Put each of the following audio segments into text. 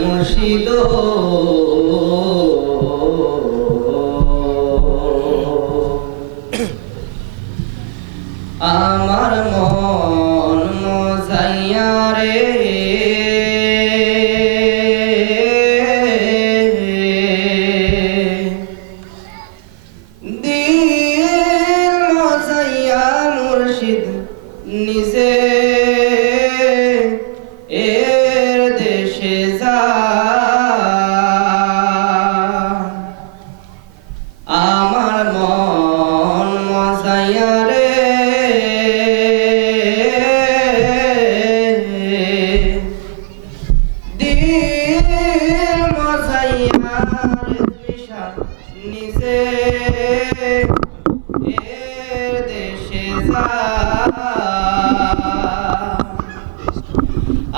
মুর্শিদ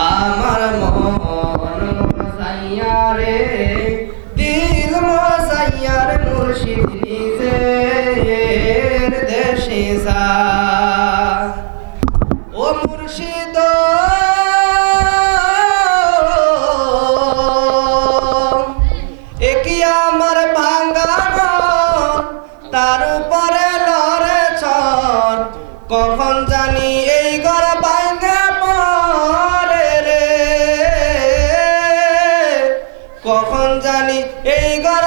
আমার মন মজাইয়া রে তার উপরে লড়ে চর কখন জানি এই ঘর ভাঙ্গা পরে রে। কখন জানি এই ঘর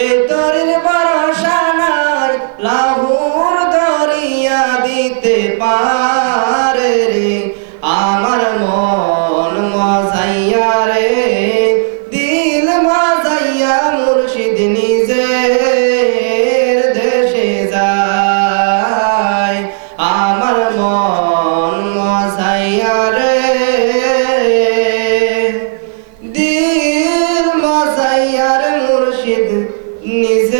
বেতরের বরসানার লাহুর দরিয়া দিতে পারে রে। আমার মন মজাইয়া রে, দিল মজাইয়া মুর্শিদ নিজের দেশে যায়। আমার মন মজাইয়া রে, দিল মজাইয়ার মুর্শিদ nesse